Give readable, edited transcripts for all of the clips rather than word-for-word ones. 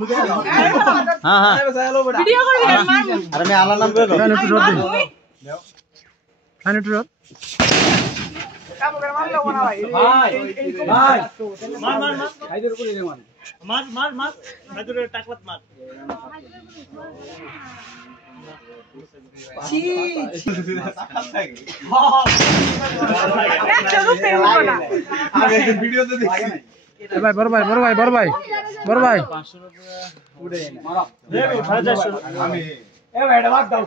हां हां वीडियो कर यार मार अरे मैं आला नाम बोलो काने टू रोड काने टू रोड काम कर मार लो ना भाई भाई मार मार मार হাইদের উপরে রে মার मार मार मार हाजुरे टाकलत मार ছি चलो फेल करा আমি একটা ভিডিওতে দেখছি এ ভাই বড় ভাই বড় ভাই বড় ভাই বড় ভাই 500 টাকা উড়ে না মারা রে ভাই যাইছো আমি এ ভাই এটা বাদ দাও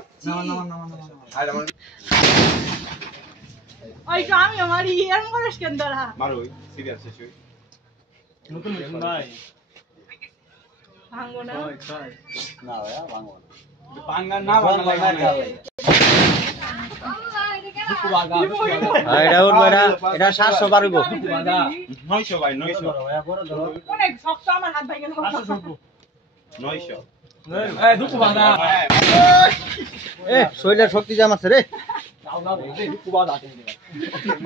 আর আমার ওই তো আমি আমার ইয়ার মরেশ কেন ধরা মারো সিরিয়াস শেষ হই নতুন ভাই ভাঙবো না না ভাই ভাঙবো না পাঙ্গা না ভাঙা লাগে এটা উঠ ভাইরা এটা 700 পারবো 900 ভাই 900 ভাই বড় ধরো অনেক শক্ত আমার হাত ভাঙে গেল 900 এ দুকু বাঁধা এ শরীরের শক্তি জামাছে রে দাও দাও এই দুকু বাঁধা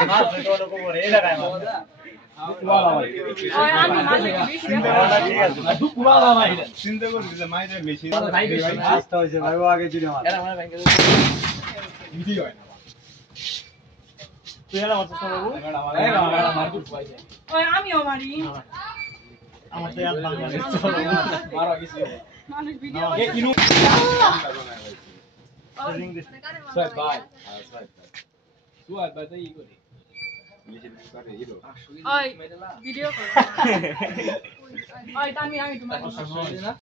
মার সে তো রকম রে এই জায়গায় মার দুকু বাঁধা ভাই ওই আমি মালিক দুকু বাঁধা ভাই চিন্তা করছি যে মাইরে মেশিন ভাই বেশি আস্তে হইছে ভাই ও আগে দিলে মার এরা মানে ভাই ভিডিও হয় না তুই এলা মারছিস না বাবু এরা মার দুকু ভাই ওই আমিও মারি আমার তো হাত ভাঙে গেল মারো কিছু মানুষ video A Kinu ring this সব ভাই সুয়াদ ভাই তো ই করি মেশিন করে ইলো ওই ভিডিও কর ওই আমি তোমার